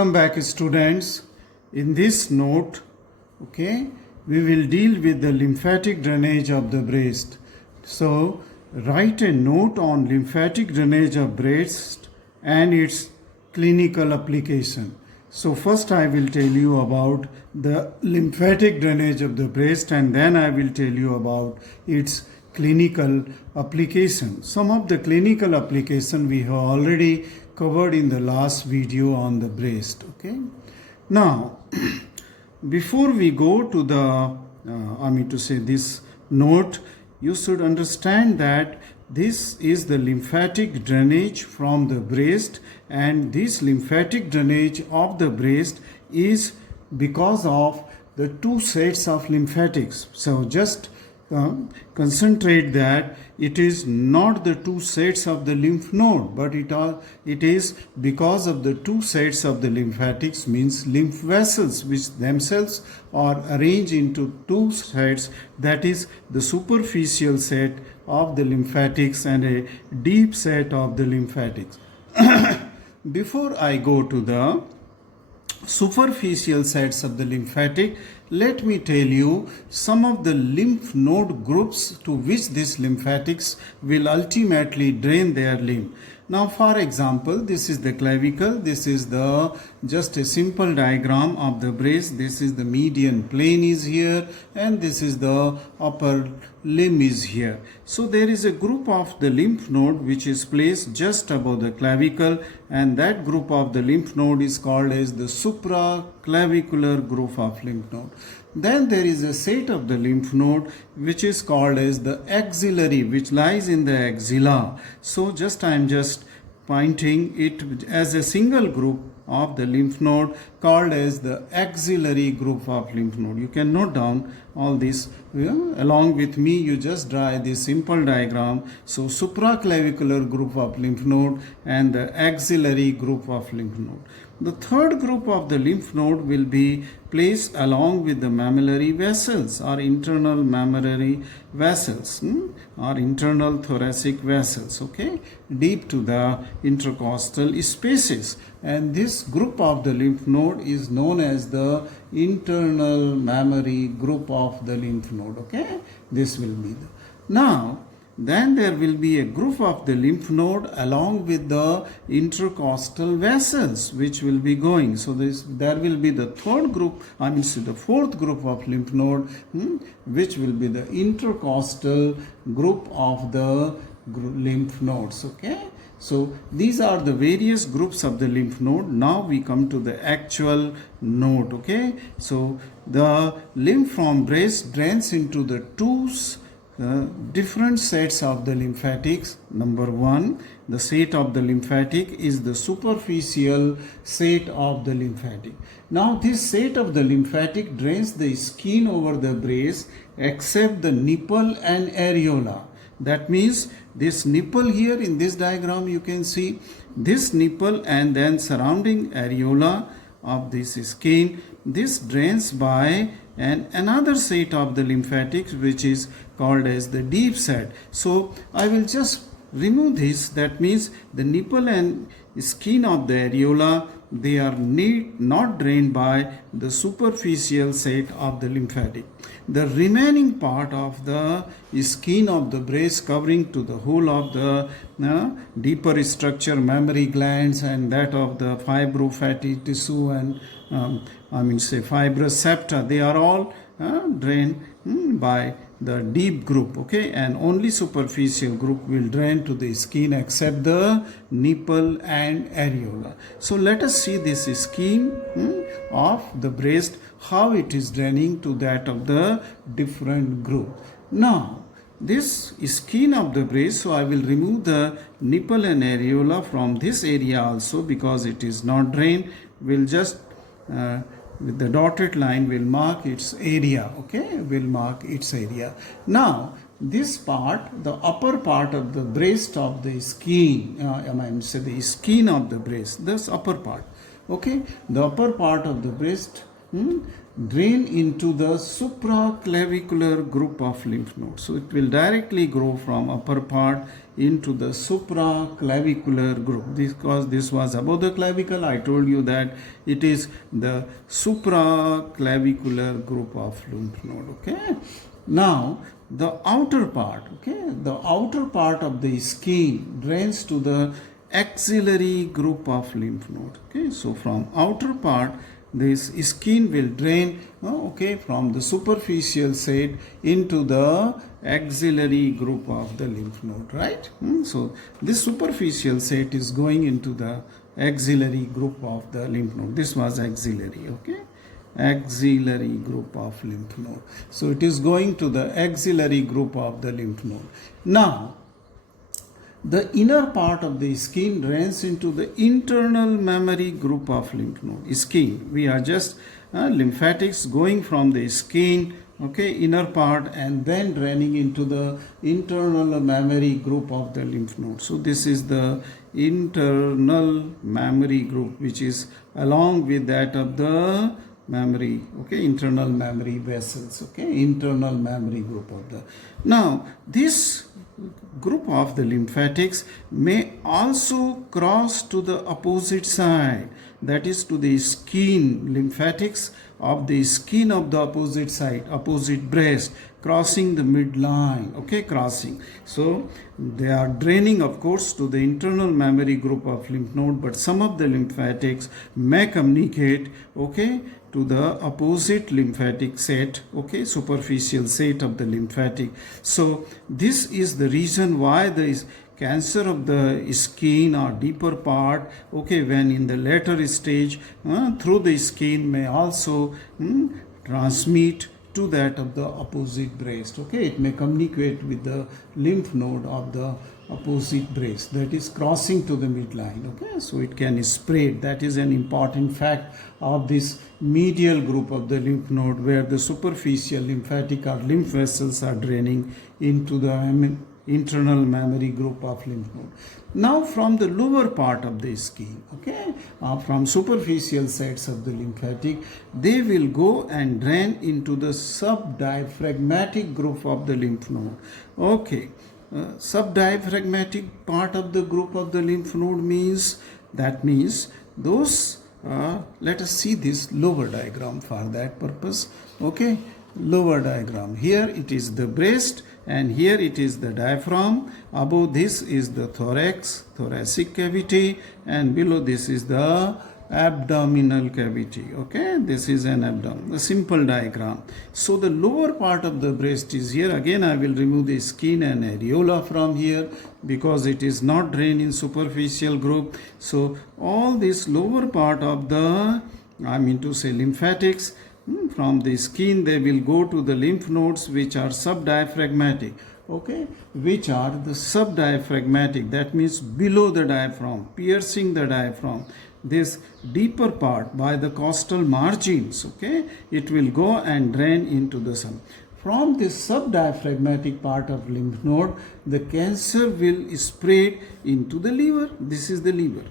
Welcome back, students. In this note, we will deal with the lymphatic drainage of the breast. So, write a note on lymphatic drainage of breast and its clinical application. So, first I will tell you about the lymphatic drainage of the breast, and then I will tell you about its clinical application. Some of the clinical application we have already covered in the last video on the breast. Now before we go to the this note, you should understand that this is the lymphatic drainage from the breast, and this lymphatic drainage of the breast is because of the two sets of lymphatics. So just concentrate that it is not the two sets of the lymph node, but it is because of the two sets of the lymphatics, means lymph vessels, which themselves are arranged into two sets, that is the superficial set of the lymphatics and a deep set of the lymphatics. Before I go to the superficial sets of the lymphatic, let me tell you some of the lymph node groups to which these lymphatics will ultimately drain their lymph. Now, for example, this is the clavicle. This is just a simple diagram of the breast. This is the median plane is here, and this is the upper limb is here. So there is a group of the lymph node which is placed just above the clavicle, and that group of the lymph node is called as the supraclavicular group of lymph node. Then there is a set of the lymph node which is called as the axillary, which lies in the axilla. So I am just pointing it as a single group of the lymph node called as the axillary group of lymph node. You can note down all this along with me. You just draw this simple diagram. So supraclavicular group of lymph node and the axillary group of lymph node. The third group of the lymph node will be placed along with the mammillary vessels or internal mammillary vessels or internal thoracic vessels, deep to the intercostal spaces. And this group of the lymph node is known as the internal mammary group of the lymph node. This will be then there will be a group of the lymph node along with the intercostal vessels which will be going. So there will be the third group, the fourth group of lymph node, which will be the intercostal group of the lymph nodes. So these are the various groups of the lymph node. Now we come to the actual node. So the lymph from breast drains into the two different sets of the lymphatics. Number one, the set of the lymphatic is the superficial set of the lymphatic. Now this set of the lymphatic drains the skin over the breast except the nipple and areola. That means this nipple here in this diagram, you can see this nipple and then surrounding areola of this skin. This drains by another set of the lymphatics which is called as the deep set. So I will just remove this. That means the nipple and skin of the areola, they are not drained by the superficial set of the lymphatic. The remaining part of the skin of the breast covering to the whole of the deeper structure, mammary glands, and that of the fibrofatty tissue and fibrous septa, they are all drained by the deep group, and only superficial group will drain to the skin except the nipple and areola. So let us see this skin of the breast, how it is draining to that of the different group. Now this skin of the breast, so I will remove the nipple and areola from this area also because it is not drained. We'll just with the dotted line will mark its area. Will mark its area. Now this part, the upper part of the breast of the skin, the skin of the breast, this upper part, the upper part of the breast drain into the supraclavicular group of lymph nodes. So it will directly grow from upper part into the supraclavicular group. Because this was above the clavicle, I told you that it is the supraclavicular group of lymph node. Okay. Now the outer part, the outer part of the skin drains to the axillary group of lymph node. So from outer part, this skin will drain from the superficial set into the axillary group of the lymph node, right? So this superficial set is going into the axillary group of the lymph node. This was axillary, axillary group of lymph node. So it is going to the axillary group of the lymph node. Now the inner part of the skin drains into the internal mammary group of lymph node. Skin, we are just lymphatics going from the skin, inner part, and then draining into the internal mammary group of the lymph node. So this is the internal mammary group, which is along with that of the mammary, internal mammary vessels, internal mammary group of the. Now this group of the lymphatics may also cross to the opposite side, that is to the skin, lymphatics of the skin of the opposite side, opposite breast, crossing the midline, crossing. So they are draining, of course, to the internal mammary group of lymph node, but some of the lymphatics may communicate, to the opposite lymphatic set, superficial set of the lymphatic. So this is the reason why the cancer of the skin or deeper part, when in the later stage through the skin may also transmit to that of the opposite breast. It may communicate with the lymph node of the opposite breast, that is crossing to the midline. So it can spread. That is an important fact of this medial group of the lymph node, where the superficial lymphatic or lymph vessels are draining into the internal mammary group of lymph node. Now from the lower part of the skin, from superficial sites of the lymphatic, they will go and drain into the subdiaphragmatic group of the lymph node. Subdiaphragmatic part of the group of the lymph node means those let us see this lower diagram for that purpose. Lower diagram. Here it is the breast and here it is the diaphragm. Above this is the thoracic cavity, and below this is the abdominal cavity. This is an abdomen, a simple diagram. So the lower part of the breast is here. Again I will remove the skin and areola from here because it is not drained in superficial group. So all this lower part of the lymphatics, from the skin they will go to the lymph nodes which are subdiaphragmatic, which are the subdiaphragmatic, that means below the diaphragm, piercing the diaphragm. This deeper part by the costal margins, it will go and drain into the sun. From this subdiaphragmatic part of lymph node, the cancer will spread into the liver. This is the liver.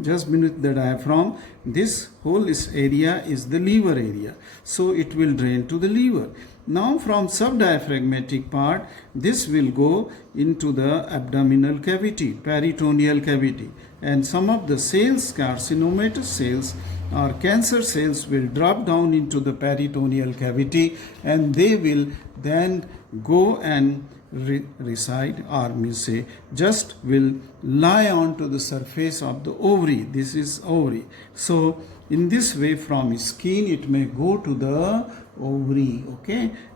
Just beneath the diaphragm, this whole area is the liver area. So it will drain to the liver. Now from subdiaphragmatic part, this will go into the abdominal cavity, peritoneal cavity. And some of the cells, carcinomatous cells or cancer cells, will drop down into the peritoneal cavity, and they will then go and reside, or just will lie onto the surface of the ovary. This is ovary. So in this way, from skin it may go to the ovary.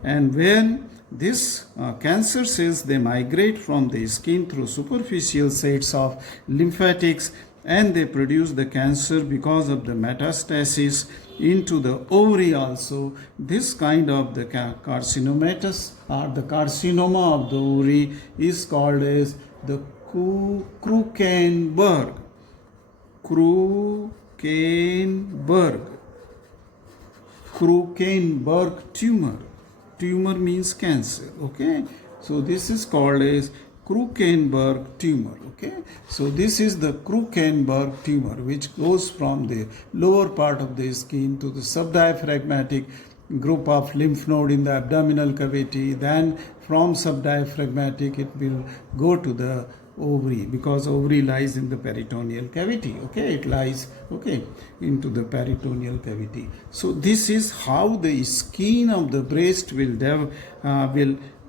And when this cancer cells, they migrate from the skin through superficial sets of lymphatics, and they produce the cancer because of the metastasis into the ovary also. This kind of the carcinomatous or the carcinoma of the ovary is called as the Krukenberg tumor. Tumor means cancer. So this is called as Krukenberg tumor. So this is the Krukenberg tumor, which goes from the lower part of the skin to the subdiaphragmatic group of lymph node in the abdominal cavity. Then from subdiaphragmatic it will go to the ovary, because ovary lies in the peritoneal cavity. Okay, it lies into the peritoneal cavity. So this is how the skin of the breast will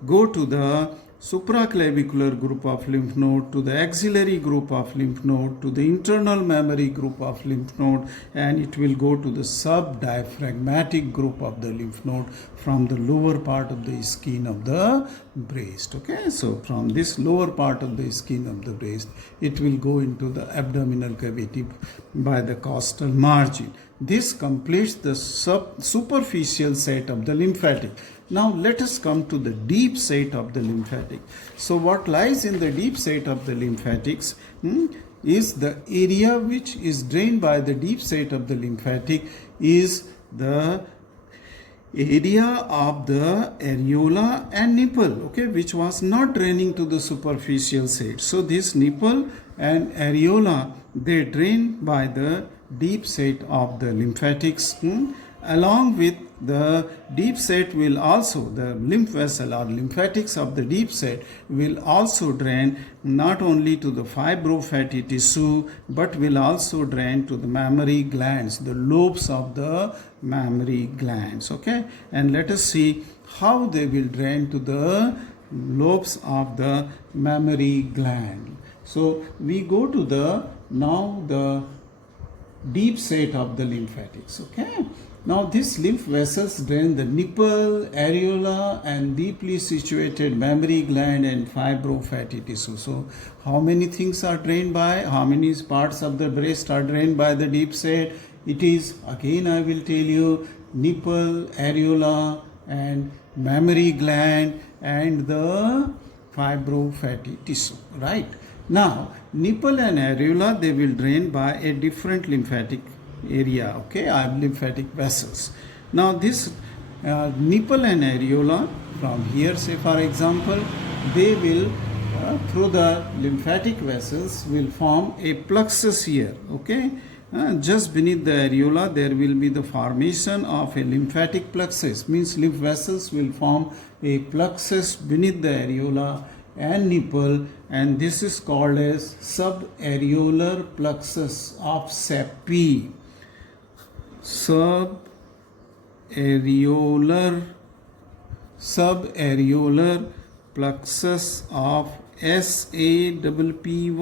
go to the supraclavicular group of lymph node, to the axillary group of lymph node, to the internal mammary group of lymph node, and it will go to the subdiaphragmatic group of the lymph node from the lower part of the skin of the breast. Okay, so from this lower part of the skin of the breast, it will go into the abdominal cavity by the costal margin. This completes the superficial set of the lymphatic. Now let us come to the deep set of the lymphatic. So what lies in the deep set of the lymphatics is the area which is drained by the deep set of the lymphatic is the area of the areola and nipple, okay, which was not draining to the superficial set. So this nipple and areola, they drain by the deep set of the lymphatics. Along with the deep set will also, the lymph vessel or lymphatics of the deep set will also drain not only to the fibrofatty tissue, but will also drain to the mammary glands, the lobes of the mammary glands. Okay, and let us see how they will drain to the lobes of the mammary gland. So we go to the deep set of the lymphatics. Okay, now these lymph vessels drain the nipple, areola, and deeply situated mammary gland and fibrofatty tissue. So how many things are drained by, how many parts of the breast are drained by the deep set? It is, again I will tell you, nipple, areola, and mammary gland and the fibrofatty tissue, right? Now nipple and areola, they will drain by a different lymphatic area, okay, lymphatic vessels. Now this nipple and areola, from here, say for example, they will through the lymphatic vessels will form a plexus here. Okay, just beneath the areola there will be the formation of a lymphatic plexus, means lymph vessels will form a plexus beneath the areola and nipple, and this is called as subareolar plexus of Seppi. Subareolar plexus of SAPPY,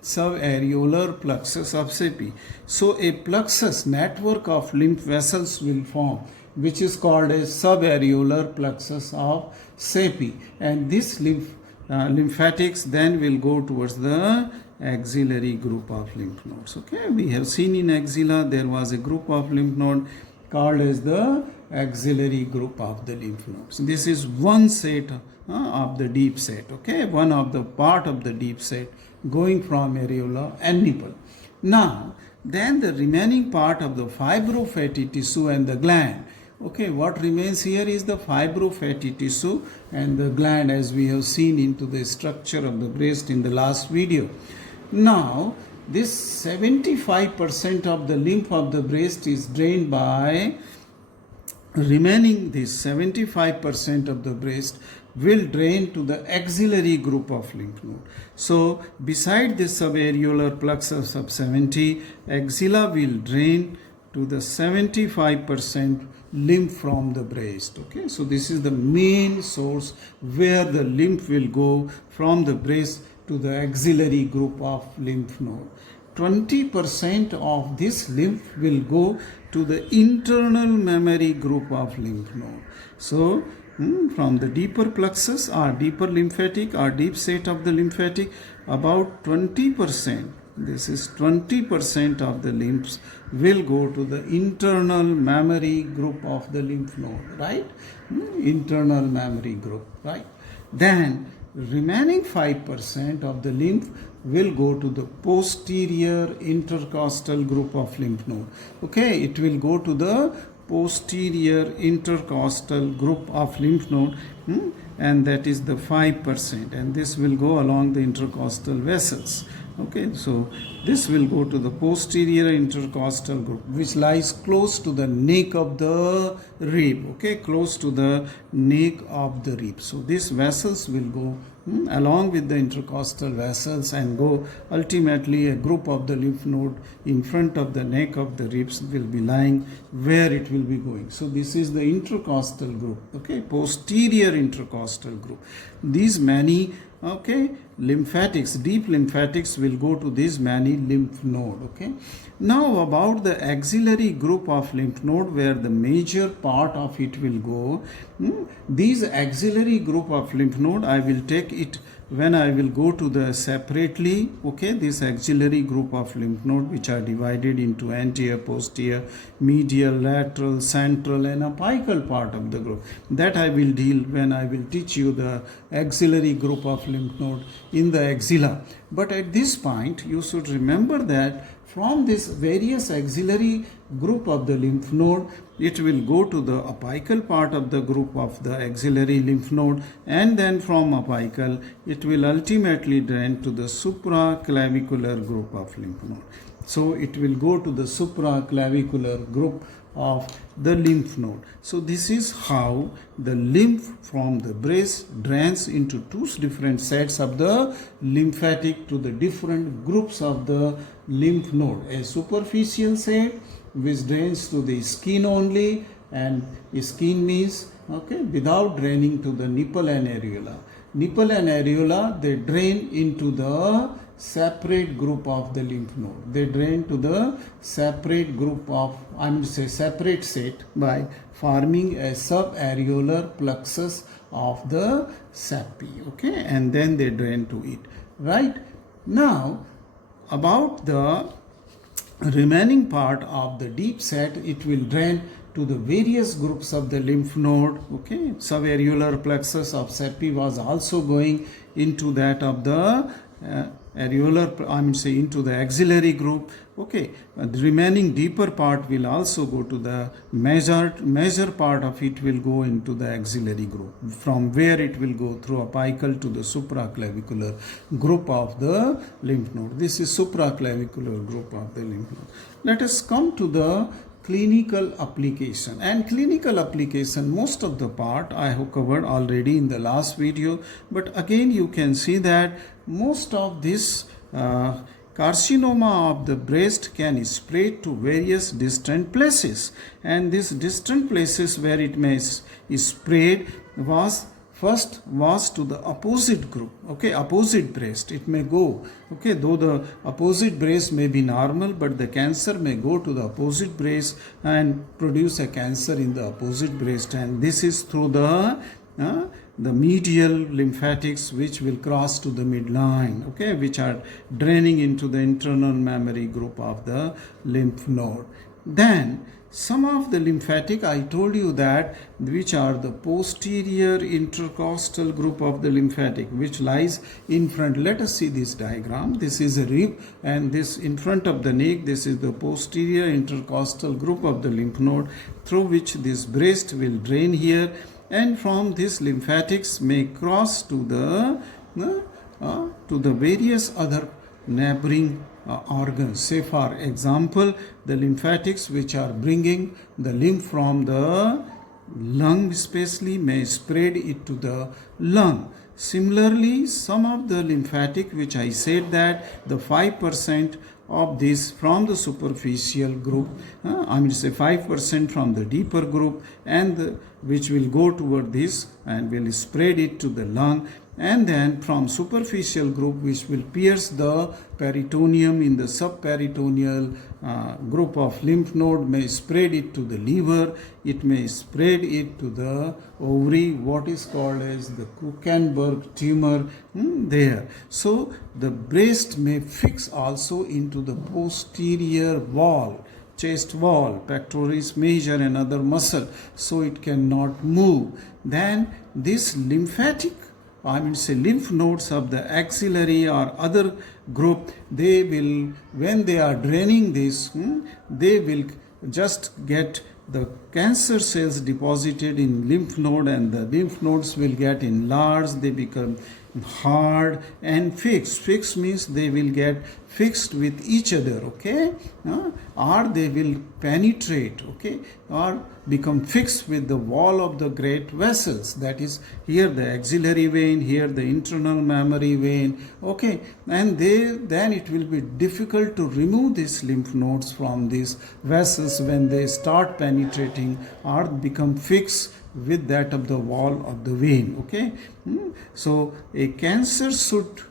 subareolar plexus of Seppi. So a plexus network of lymph vessels will form, which is called as subareolar plexus of Seppi, and this lymphatics then will go towards the axillary group of lymph nodes. Okay, we have seen in axilla there was a group of lymph node called as the axillary group of the lymph nodes. This is one set of the deep set. Okay, one of the part of the deep set going from areola and nipple. Now then the remaining part of the fibrofatty tissue and the gland. Okay, what remains here is the fibrofatty tissue and the gland, as we have seen into the structure of the breast in the last video. Now this 75% of the lymph of the breast is drained by, remaining this 75% of the breast will drain to the axillary group of lymph node. So beside this subareolar plexus of 70, axilla will drain to the 75% lymph from the breast. Okay, so this is the main source where the lymph will go from the breast to the axillary group of lymph node. 20% of this lymph will go to the internal mammary group of lymph node. So from the deeper plexus or deeper lymphatic or deep set of the lymphatic, about 20%, this is 20% of the lymphs will go to the internal mammary group of the lymph node, right? Internal mammary group, right? Then remaining 5% of the lymph will go to the posterior intercostal group of lymph node. Okay, it will go to the posterior intercostal group of lymph node, and that is the 5%, and this will go along the intercostal vessels. Okay, so this will go to the posterior intercostal group, which lies close to the neck of the rib. Okay, close to the neck of the rib. So these vessels will go along with the intercostal vessels and go ultimately a group of the lymph node in front of the neck of the ribs will be lying where it will be going. So this is the intercostal group. Okay, posterior intercostal group. These many lymphatics, deep lymphatics will go to this many lymph node. Okay, now about the axillary group of lymph node, where the major part of it will go. These axillary group of lymph node, I will take it when I will go to the separately. Okay, this axillary group of lymph node, which are divided into anterior, posterior, medial, lateral, central and apical part of the group, that I will deal when I will teach you the axillary group of lymph node in the axilla. But at this point you should remember that from this various axillary group of the lymph node, it will go to the apical part of the group of the axillary lymph node, and then from apical it will ultimately drain to the supraclavicular group of lymph node. So it will go to the supraclavicular group of the lymph node. So this is how the lymph from the breast drains into two different sets of the lymphatic to the different groups of the lymph node. A superficial set which drains to the skin only, and skin means without draining to the nipple and areola. Nipple and areola, they drain into the separate group of the lymph node. They drain to the separate group of, separate set by forming a subareolar plexus of the seppi. Okay, and then they drain to it. Right now, about the remaining part of the deep set, it will drain to the various groups of the lymph node. Okay, subareolar plexus of seppi was also going into that of the areolar, into the axillary group. Okay, the remaining deeper part will also go to the major part of it will go into the axillary group, from where it will go through apical to the supraclavicular group of the lymph node. This is supraclavicular group of the lymph node. Let us come to the clinical application. And clinical application, most of the part I have covered already in the last video, but again you can see that most of this carcinoma of the breast can spread to various distant places, and these distant places where it may spread first was to the opposite group. Okay, opposite breast it may go. Okay, though the opposite breast may be normal, but the cancer may go to the opposite breast and produce a cancer in the opposite breast, and this is through the medial lymphatics, which will cross to the midline, okay, which are draining into the internal mammary group of the lymph node. Then some of the lymphatic, I told you that, which are the posterior intercostal group of the lymphatic, which lies in front. Let us see this diagram. This is a rib, and this in front of the neck, this is the posterior intercostal group of the lymph node through which this breast will drain here, and from this lymphatics may cross to the various other neighboring organs. Say for example, the lymphatics which are bringing the lymph from the lung especially may spread it to the lung. Similarly, some of the lymphatic, which I said that the 5% of this from the superficial group, 5% from the deeper group, and which will go toward this and will spread it to the lung, and then from superficial group which will pierce the peritoneum in the subperitoneal group of lymph node may spread it to the liver, it may spread it to the ovary, what is called as the Kuchenberg tumor there. So the breast may fix also into the posterior wall, chest wall, pectoris major and other muscle, so it cannot move. Then this lymphatic, lymph nodes of the axillary or other group, they will, when they are draining this, they will just get the cancer cells deposited in lymph node, and the lymph nodes will get enlarged, they become hard and fixed. Fixed means they will get fixed with each other, okay, or they will penetrate, okay, or become fixed with the wall of the great vessels, that is here the axillary vein, here the internal mammary vein, okay, and then it will be difficult to remove these lymph nodes from these vessels when they start penetrating or become fixed with that of the wall of the vein, okay. So a cancer should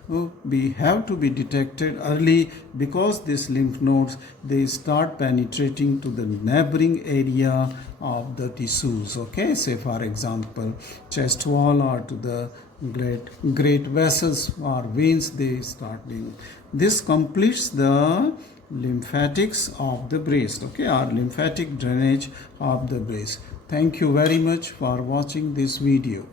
have to be detected early, because these lymph nodes, they start penetrating to the neighboring area of the tissues, okay, say for example chest wall, or to the great vessels or veins they start doing. This completes the lymphatics of the breast, okay, or lymphatic drainage of the breast. Thank you very much for watching this video.